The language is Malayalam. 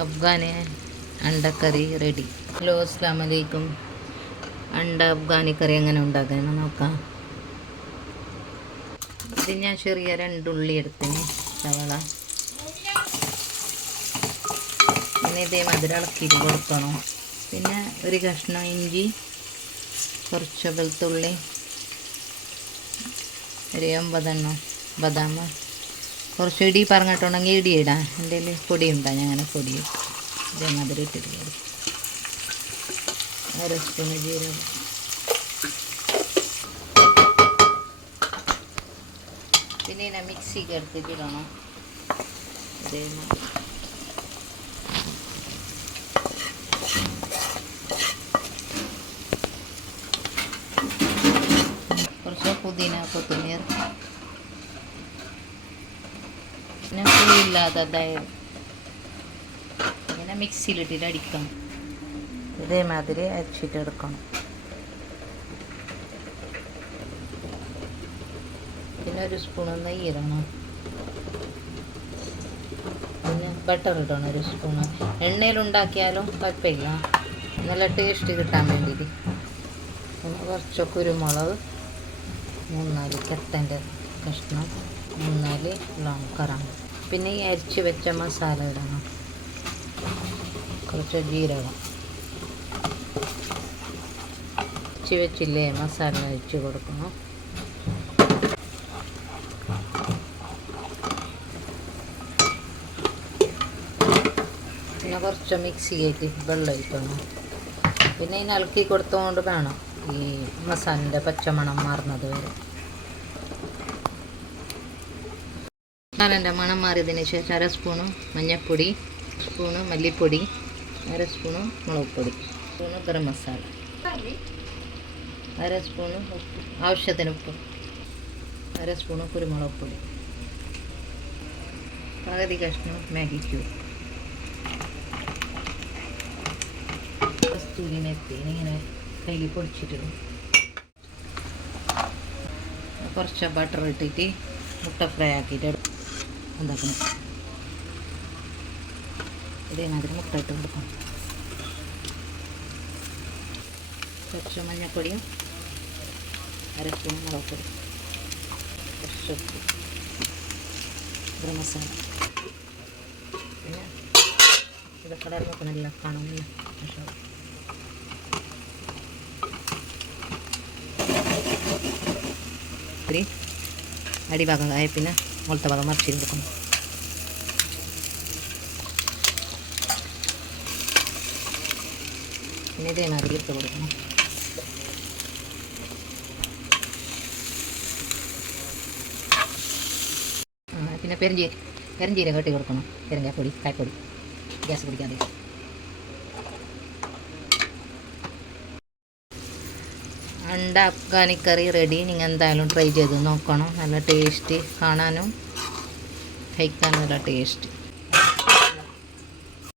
അഫ്ഗാനി അണ്ടക്കറി റെഡി. ഹലോ, അസ്സാം വലൈക്കും. അഫ്ഗാനി കറി എങ്ങനെ ഉണ്ടാക്കാമെന്ന് നോക്കാം. ഇത് ഞാൻ ചെറിയ 2 ഉള്ളി എടുത്തിന്, സവാള. പിന്നെ ഇതേമാതിരി ഇളക്കിയിട്ട് കൊടുക്കണം. പിന്നെ ഒരു കഷ്ണം ഇഞ്ചി, കുറച്ച് വെളുത്തുള്ളി, ഒരു 9 ബദാം, കുറച്ച് ഇടി പറഞ്ഞിട്ടുണ്ടെങ്കിൽ ഇടി ഇടാം. എൻ്റെ കയ്യിൽ പൊടി ഉണ്ടാകും, ഞാൻ അങ്ങനെ പൊടി ഇതേമാതിരി ഇട്ടിട്ട് കൊടുക്കും. 1 സ്പൂൺ ജീരകം, പിന്നെ ഇതിനെ മിക്സിക്ക് എടുത്തിട്ട് ഇടണം. ഇതേമാതിരി കുറച്ച് പുതിന, കൊത്തമീർ, പിന്നെ പുളിയില്ലാതെ അതായത് ഇങ്ങനെ മിക്സിയിലിട്ടിട്ട് അടിക്കണം. ഇതേമാതിരി അരച്ചിട്ട് എടുക്കണം. പിന്നെ 1 സ്പൂൺ നെയ്യ് ഇടണം. പിന്നെ ബട്ടർ ഇടണം 1 സ്പൂൺ. എണ്ണയിലുണ്ടാക്കിയാലും കുഴപ്പമില്ല, നല്ല ടേസ്റ്റ് കിട്ടാൻ വേണ്ടിയിട്ട്. പിന്നെ കുറച്ച് കുരുമുളക്, 3-4 കട്ടൻ്റെ കഷ്ണം, 3-4 കറാമ്പ്. പിന്നെ ഈ അരിച്ച് വെച്ച മസാല ഇടണം. കുറച്ച് ജീരകം അരിച്ച് വെച്ചില്ലേ, മസാല അരിച്ച് കൊടുക്കണം. പിന്നെ കുറച്ച് മിക്സി കയറ്റി വെള്ളം ഒഴിക്കണം. പിന്നെ ഇതിന് ഇളക്കി കൊടുത്തുകൊണ്ട് വേണം ഈ മസാലൻ്റെ പച്ചമണം മാറുന്നത് വരെ. മസാലൻ്റെ മണം മാറിയതിന് ശേഷം 1/2 സ്പൂണ് മഞ്ഞൾപ്പൊടി, 1 സ്പൂണ് മല്ലിപ്പൊടി, 1/2 സ്പൂണ് മുളക് പൊടി, 1 സ്പൂണ് ഗരം മസാല, 1/2 സ്പൂണ് ഉപ്പ്, ആവശ്യത്തിന് ഉപ്പ്, 1/2 സ്പൂണ് കുരുമുളക് പൊടി, പകുതി കഷ്ണം മാഗി ക്യൂബ്. കസ്തൂരി മെത്തി ഇങ്ങനെ കയ്യിൽ പൊടിച്ചിട്ടിടും. കുറച്ച് ബട്ടർ ഇട്ടിട്ട് മുട്ട ഫ്രൈ ആക്കിയിട്ട് എന്താക്കണം. ഇതേമാതിരി മുട്ട ഇട്ട് കൊടുക്കണം. കുറച്ച് മഞ്ഞൾപ്പൊടിയും 1/2 സ്പൂൺ മുളക് പൊടി, കുറച്ച് ഉപ്പ്, ഗരം മസാല. പിന്നെ ഇത് കളർ നോക്കണില്ല, കാണുന്നില്ല. അടിഭാഗം ആയ പിന്നെ മുളത്തെ ഭാഗം മറിച്ചിട്ട് കൊടുക്കണം. പിന്നെ ഇതേമാതിരി ഇട്ട് കൊടുക്കണം. പിന്നെ പെരഞ്ചീരകം കെട്ടി കൊടുക്കണം. പെരഞ്ചാപ്പൊടി, കായ്പ്പൊടി, ഗ്യാസ് പിടിക്കാതെ. അഫ്ഗാനി കറി റെഡി. നിങ്ങൾ എന്തായാലും ട്രൈ ചെയ്ത് നോക്കണം. നല്ല ടേസ്റ്റ്, കാണാനും കഴിക്കാനും നല്ല ടേസ്റ്റ്.